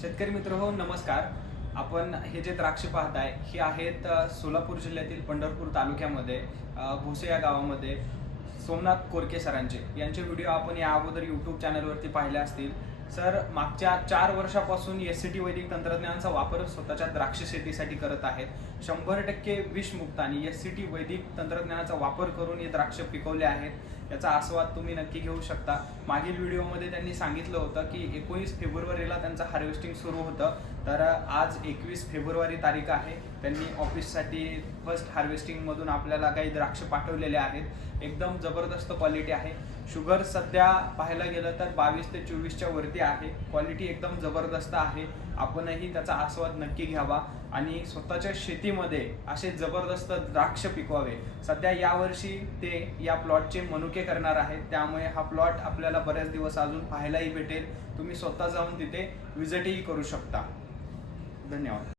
शेतकरी मित्र हो नमस्कार. आपण हे जे द्राक्ष पाहताय हे आहेत सोलापूर जिल्ह्यातील पंढरपूर तालुक्यामध्ये अ, भोसे या गावामध्ये. सोमनाथ कोरके सरांचे यांचे व्हिडिओ आपण या अगोदर यूट्यूब चॅनलवरती पाहिले असतील. सर मागच्या चार वर्षापासून एस सी टी वैदिक तंत्रज्ञानाचा वापर स्वतःच्या द्राक्ष शेतीसाठी करत आहेत. शंभर टक्के विषमुक्त आणि एस सी टी वैदिक तंत्रज्ञानाचा वापर करून हे द्राक्ष पिकवले आहेत. याचा आस्वाद तुम्ही नक्की घेऊ शकता. मागील व्हिडिओमध्ये त्यांनी सांगितलं होतं की एकोणीस फेब्रुवारीला त्यांचं हार्वेस्टिंग सुरू होतं. तर आज एकवीस फेब्रुवारी तारीख आहे. त्यांनी ऑफिससाठी फर्स्ट हार्वेस्टिंगमधून आपल्याला काही द्राक्ष पाठवलेले आहेत. एकदम जबरदस्त क्वालिटी आहे. शुगर सध्या पाहायला गेलं तर बावीस ते चोवीसच्या वरती आहे. क्वालिटी एकदम जबरदस्त आहे. आपणही त्याचा आस्वाद नक्की घ्यावा. आणि स्वतःच्या शेतीमध्ये असे जबरदस्त द्राक्ष पिकवावे. सध्या यावर्षी ते या प्लॉटचे मनुके करणार आहेत. त्यामुळे हा प्लॉट आपल्याला बऱ्याच दिवस अजून पाहायलाही भेटेल. तुम्ही स्वतः जाऊन तिथे विजिटही करू शकता. धन्यवाद.